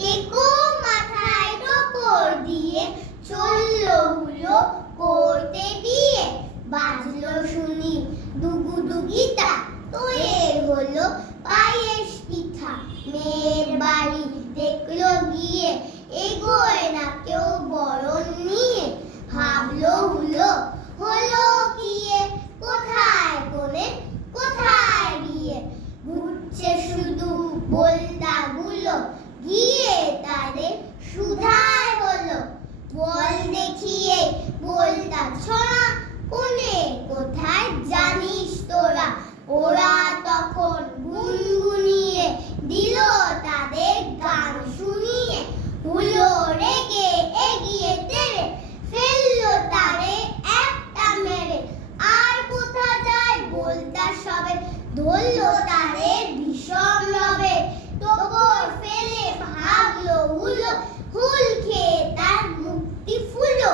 টেকো মাথায় টপর দিয়ে চললো হুলো করতে বিয়ে। বাজলো শুনি দুগুদুগিটা, তৈর হলো পায়েস পিঠা। মেয়ের বাড়ি দেখলো গিয়ে, এগোয় না কেউ বরণ নিয়ে। ভাবলো হুলো হলো কিয়ে, কোথায় কোণে কোথায় বিয়ে। ঘুরছে শুধু বলদাগুলো, গিয়ে তাদের সুধায় হলো। বল দেখিয়ে বলতা ছড়া, কোণে কোথায় জানিস তোরা। ওরা তখন গুনগুনিয়ে দিল তাদের গান শুনিয়ে। হুলো রেগে এগিয়ে তেড়ে ফেললো তারে একটা মেরে। আর কোথা যায় বলতা সবে, ধরলো তারে বিষম রবে। টপর ফেলে ভাগলো হুলো, হুল খেয়ে তার মুক্তি ফুলো।